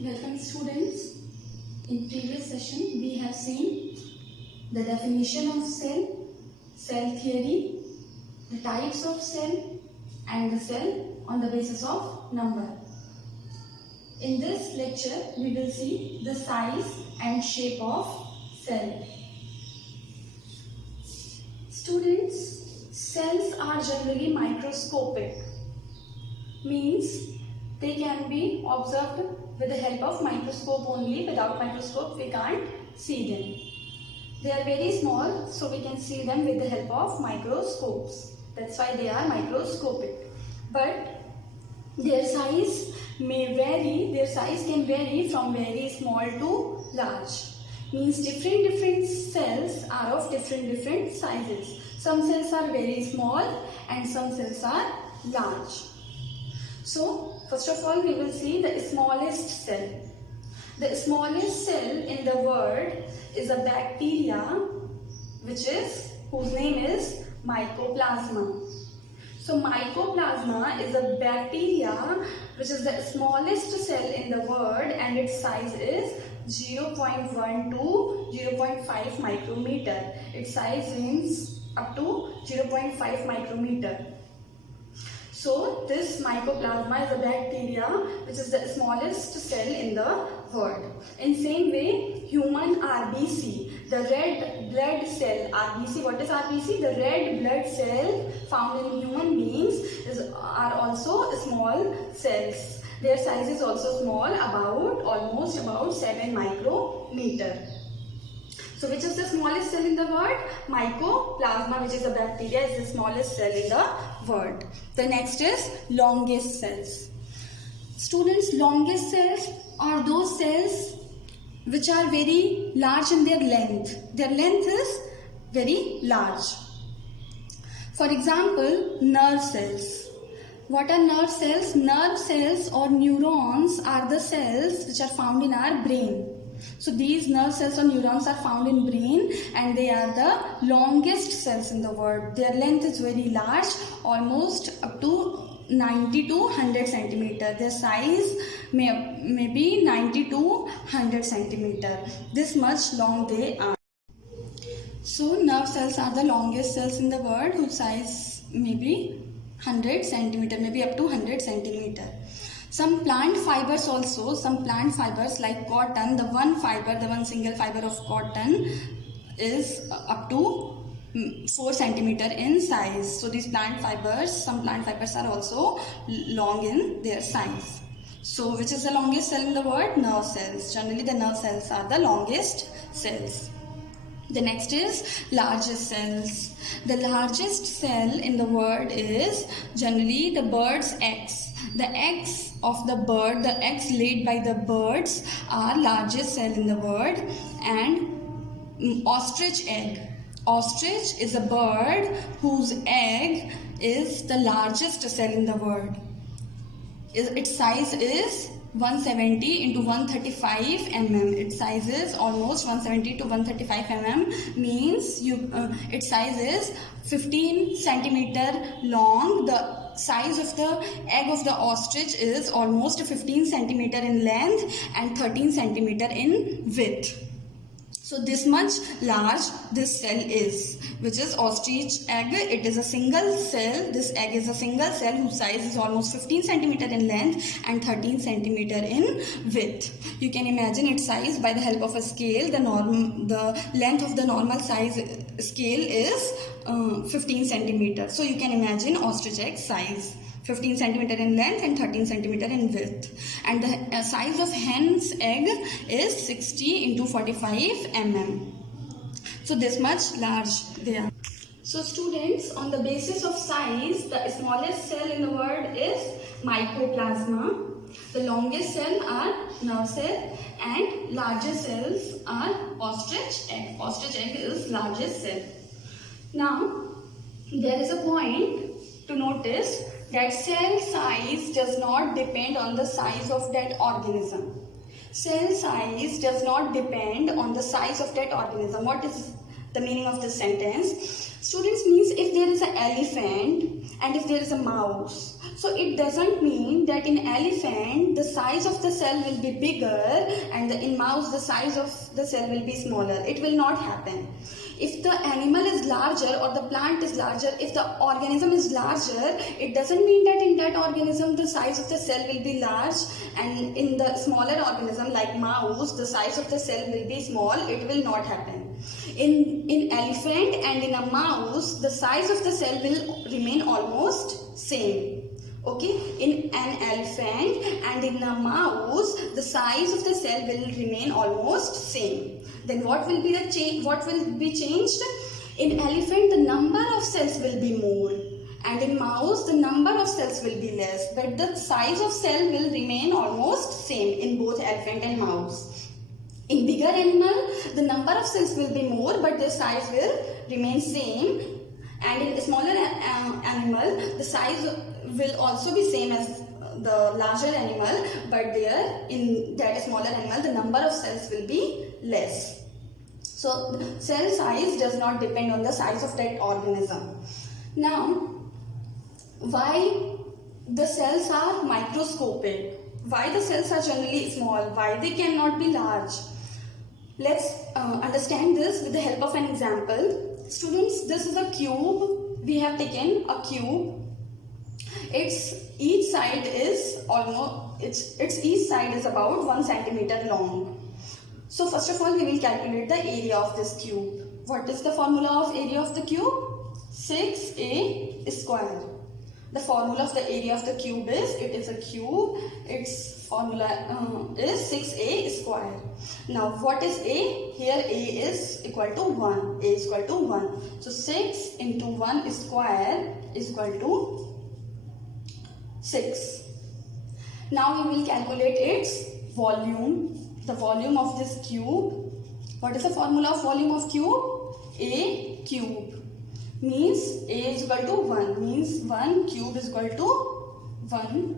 Welcome students. In previous session we have seen the definition of cell, cell theory, the types of cell and the cell on the basis of number. In this lecture we will see the size and shape of cell. Students, cells are generally microscopic, means they can be observed with the help of microscope only. Without microscope we can't see them. They are very small, so we can see them with the help of microscopes. That's why they are microscopic. But their size may vary, their size can vary from very small to large. Means different cells are of different sizes. Some cells are very small and some cells are large. So, first of all, we will see the smallest cell. The smallest cell in the world is a bacteria, whose name is Mycoplasma. So, Mycoplasma is a bacteria which is the smallest cell in the world, and its size is 0.1 to 0.5 micrometer. Its size ranges up to 0.5 micrometer. So, this Mycoplasma is a bacteria which is the smallest cell in the world. In same way, human RBC, the red blood cell, RBC, what is RBC? The red blood cell found in human beings are also small cells. Their size is also small, almost about 7 micrometer. So, which is the smallest cell in the world? Mycoplasma, which is a bacteria, is the smallest cell in the world. The next is longest cells. Students, longest cells are those cells which are very large in their length. Their length is very large. For example, nerve cells. What are nerve cells? Nerve cells or neurons are the cells which are found in our brain. So these nerve cells or neurons are found in brain, and they are the longest cells in the world. Their length is very large, almost up to 90 to 100 centimeter. Their size may be 90 to 100 centimeter. This much long they are. So nerve cells are the longest cells in the world, whose size may be 100 centimeter, maybe up to 100 centimeter. Some plant fibers also, like cotton, the one single fiber of cotton is up to 4 centimeter in size. So these some plant fibers are also long in their size. So which is the longest cell in the world? Nerve cells. Generally the nerve cells are the longest cells. The next is largest cells. The largest cell in the world is generally the bird's eggs. The eggs of the bird, the eggs laid by the birds are largest cell in the world. And ostrich egg. Ostrich is a bird whose egg is the largest cell in the world. Its size is 170 into 135 mm. Its size is almost 170 to 135 mm, means its size is 15 centimeter long. The size of the egg of the ostrich is almost 15 centimeter in length and 13 centimeter in width. So this much large this cell is, which is ostrich egg. It is a single cell. This egg is a single cell whose size is almost 15 centimeter in length and 13 centimeter in width. You can imagine its size by the help of a scale. The length of the normal size scale is 15 centimeter. So you can imagine ostrich egg size. 15 centimeter in length and 13 centimeter in width. And the size of hen's egg is 60 into 45 mm. So this much large they are. So students, on the basis of size, the smallest cell in the world is Mycoplasma. The longest cell are nerve cell, and largest cells are ostrich egg. Ostrich egg is largest cell. Now, there is a point to notice that cell size does not depend on the size of that organism. Cell size does not depend on the size of that organism. What is the meaning of this sentence? Students, means if there is an elephant and if there is a mouse, So it doesn't mean that in elephant the size of the cell will be bigger and in mouse the size of the cell will be smaller. It will not happen. If the animal is larger or the plant is larger, if the organism is larger, it doesn't mean that in that organism the size of the cell will be large, and in the smaller organism like mouse the size of the cell will be small. It will not happen. In elephant and in a mouse the size of the cell will remain almost same. Okay, in an elephant and in a mouse the size of the cell will remain almost same. Then what will be the change? What will be changed? In elephant the number of cells will be more, and in mouse the number of cells will be less, but the size of cell will remain almost same in both elephant and mouse. In bigger animal the number of cells will be more but their size will remain same, and in smaller animal the size will also be same as the larger animal, but there in that smaller animal the number of cells will be less. So cell size does not depend on the size of that organism. Now, why the cells are microscopic? Why the cells are generally small? Why they cannot be large? Let's understand this with the help of an example. Students, this is a cube. We have taken a cube. Each side is about 1 centimeter long. So first of all we will calculate the area of this cube. What is the formula of area of the cube? 6a square. The formula of the area of the cube is, it is a cube, its formula is 6a square. Now what is a? Here a is equal to 1. A is equal to 1. So 6 into 1 square is equal to 6. Now we will calculate its volume. The volume of this cube. What is the formula of volume of cube? A cube. Means A is equal to 1. Means 1 cube is equal to 1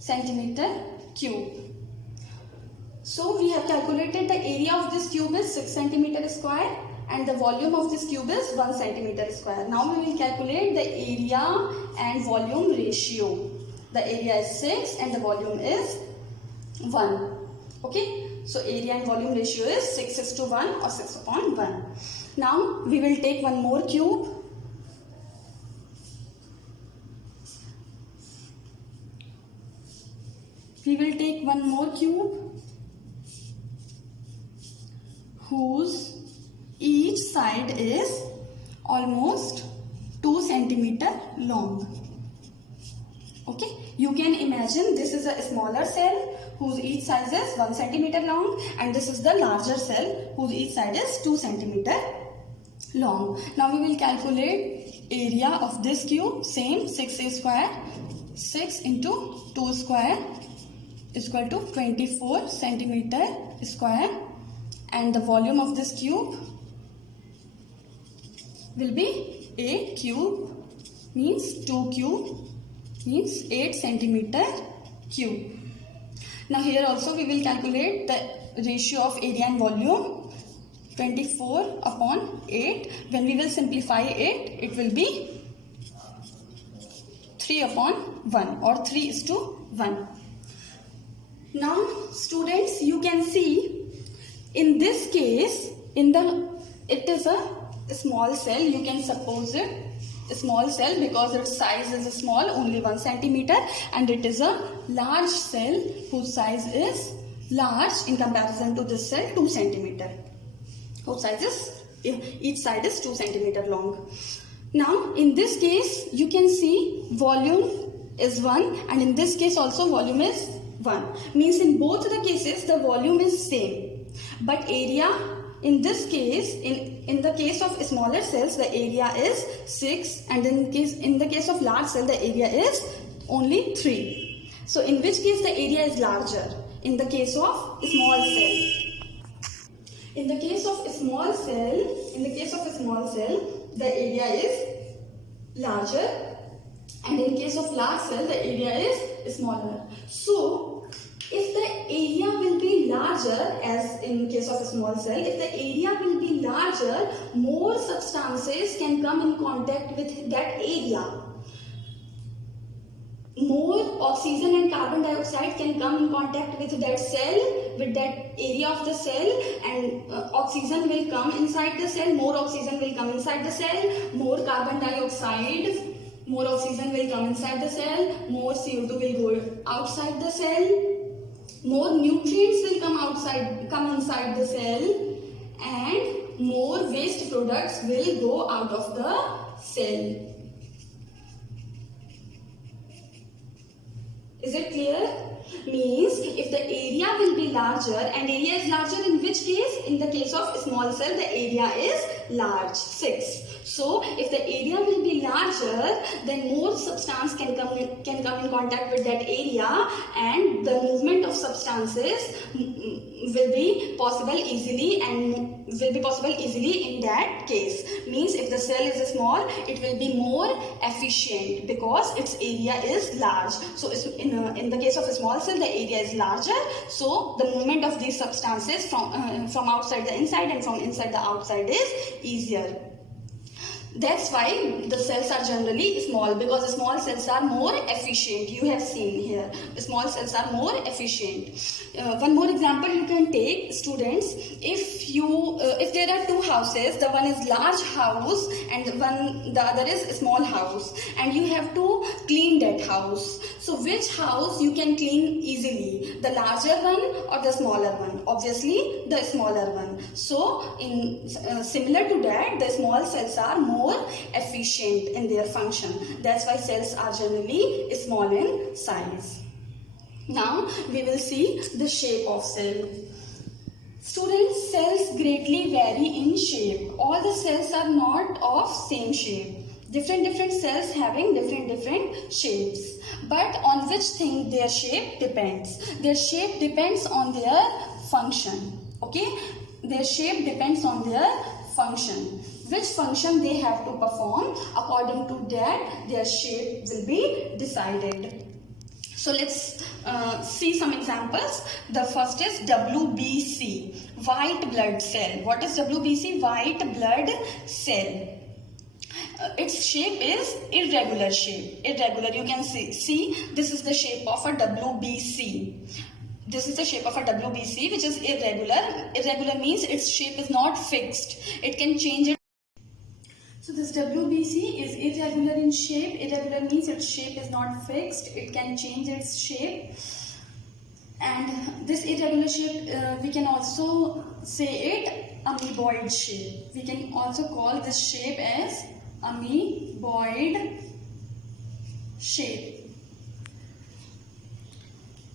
centimeter cube. So we have calculated the area of this cube is 6 centimeter square and the volume of this cube is 1 centimeter square. Now we will calculate the area and volume ratio. The area is 6 and the volume is 1. Okay, so area and volume ratio is 6:1 or 6/1. Now we will take one more cube. We will take one more cube whose each side is almost 2 centimeter long. Okay, you can imagine this is a smaller cell whose each side is 1 centimeter long, and this is the larger cell whose each side is 2 centimeter long. Now we will calculate area of this cube. Same, 6a square. 6 into 2 square is equal to 24 centimeter square, and the volume of this cube will be a cube, means 2 cube means 8 centimeter cube. Now here also we will calculate the ratio of area and volume. 24/8. When we will simplify it, it will be 3/1 or 3:1. Now students, you can see in this case, it is a small cell. You can suppose it a small cell because its size is small, only 1 centimeter, and it is a large cell whose size is large in comparison to this cell, 2 centimeter. Whose size is, each side is 2 centimeter long. Now in this case you can see volume is 1, and in this case also volume is 1. Means in both the cases the volume is same, but area in this case, in the case of smaller cells the area is 6, and in the case of large cell the area is only 3. So in which case the area is larger? In the case of small cell. In the case of small cell, the area is larger, and in case of large cell the area is smaller. So if the area will be larger, as in case of a small cell, if the area will be larger, more substances can come in contact with that area. more oxygen and carbon dioxide can come in contact with that cell, with that area of the cell, and oxygen will come inside the cell, more oxygen will come inside the cell, more carbon dioxide, more oxygen will come inside the cell, more CO2 will go outside the cell, more nutrients will come inside the cell, and more waste products will go out of the cell. Is it clear? Means if the area will be larger, and area is larger in which case? In the case of small cell, the area is large, 6. So if the area will be larger, then more substance can come in contact with that area, and the movement of substances will be possible easily in that case. Means if the cell is small, it will be more efficient because its area is large. So in the case of a small cell, the area is larger, so the movement of these substances from outside the inside and from inside the outside is easier. That's why the cells are generally small, because small cells are more efficient. You have seen here, small cells are more efficient. One more example you can take, students. If there are two houses, the one is large house and the other is small house, and you have to clean that house. So which house you can clean easily, the larger one or the smaller one? Obviously the smaller one. So similar to that, the small cells are more efficient in their function. That's why cells are generally small in size. Now we will see the shape of cell. Students, cells greatly vary in shape. All the cells are not of same shape. Different cells having different shapes. But on which thing their shape depends? Their shape depends on their function. Okay? Their shape depends on their function. Which function they have to perform, according to that their shape will be decided. So let's see some examples. The first is WBC, white blood cell. What is WBC? White blood cell. Its shape is irregular shape. Irregular, you can see this is the shape of a WBC. This is the shape of a WBC, which is irregular. Irregular means its shape is not fixed. It can change it. So this WBC is irregular in shape. Irregular means its shape is not fixed. It can change its shape. And this irregular shape, we can also say it amoeboid shape. We can also call this shape as amoeboid shape.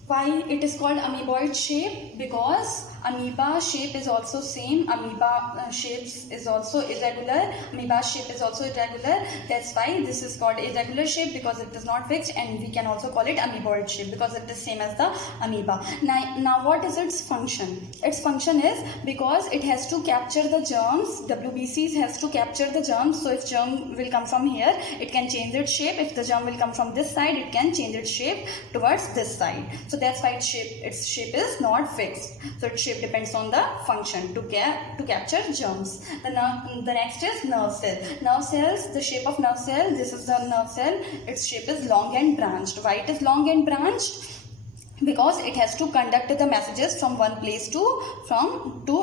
Why it is called amoeboid shape? Because amoeba shape is also same. Amoeba shapes is also irregular. Amoeba shape is also irregular. That's why this is called irregular shape, because it is not fixed, and we can also call it amoeboid shape because it is same as the amoeba. Now what is its function? Its function is, because it has to capture the germs, WBCs has to capture the germs. So if germ will come from here, it can change its shape. If the germ will come from this side, it can change its shape towards this side. So that's why its shape is not fixed. So its shape depends on the function to capture germs. The next is nerve cell. Nerve cells, the shape of nerve cell, this is the nerve cell. Its shape is long and branched. Why it is long and branched? Because it has to conduct the messages from one place to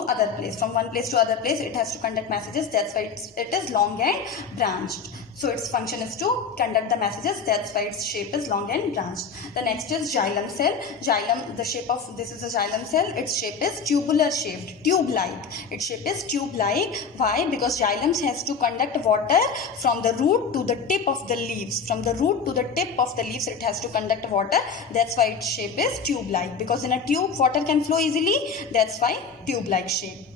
other place. From one place to other place, it has to conduct messages. That's why it is long and branched. So its function is to conduct the messages. That's why its shape is long and branched. The next is xylem cell. Xylem, the shape of this is a xylem cell. Its shape is tubular shaped, tube-like. Its shape is tube-like. Why? Because xylems has to conduct water from the root to the tip of the leaves. From the root to the tip of the leaves, it has to conduct water. That's why its shape is tube-like. Because in a tube, water can flow easily. That's why tube-like shape.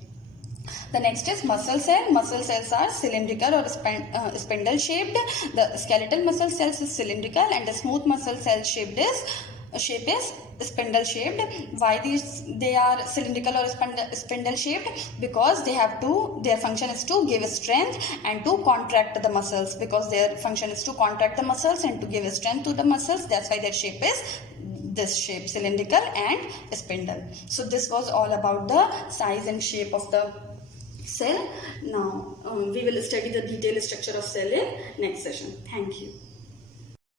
The next is muscle cell. Muscle cells are cylindrical or spindle shaped. The skeletal muscle cells is cylindrical, and the smooth muscle cell shape is spindle shaped. Why they are cylindrical or spindle shaped? Because their function is to give strength and to contract the muscles. Because their function is to contract the muscles and to give strength to the muscles. That's why their shape is this shape, cylindrical and spindle. So this was all about the size and shape of the cell. Now we will study the detailed structure of cell in next session. Thank you.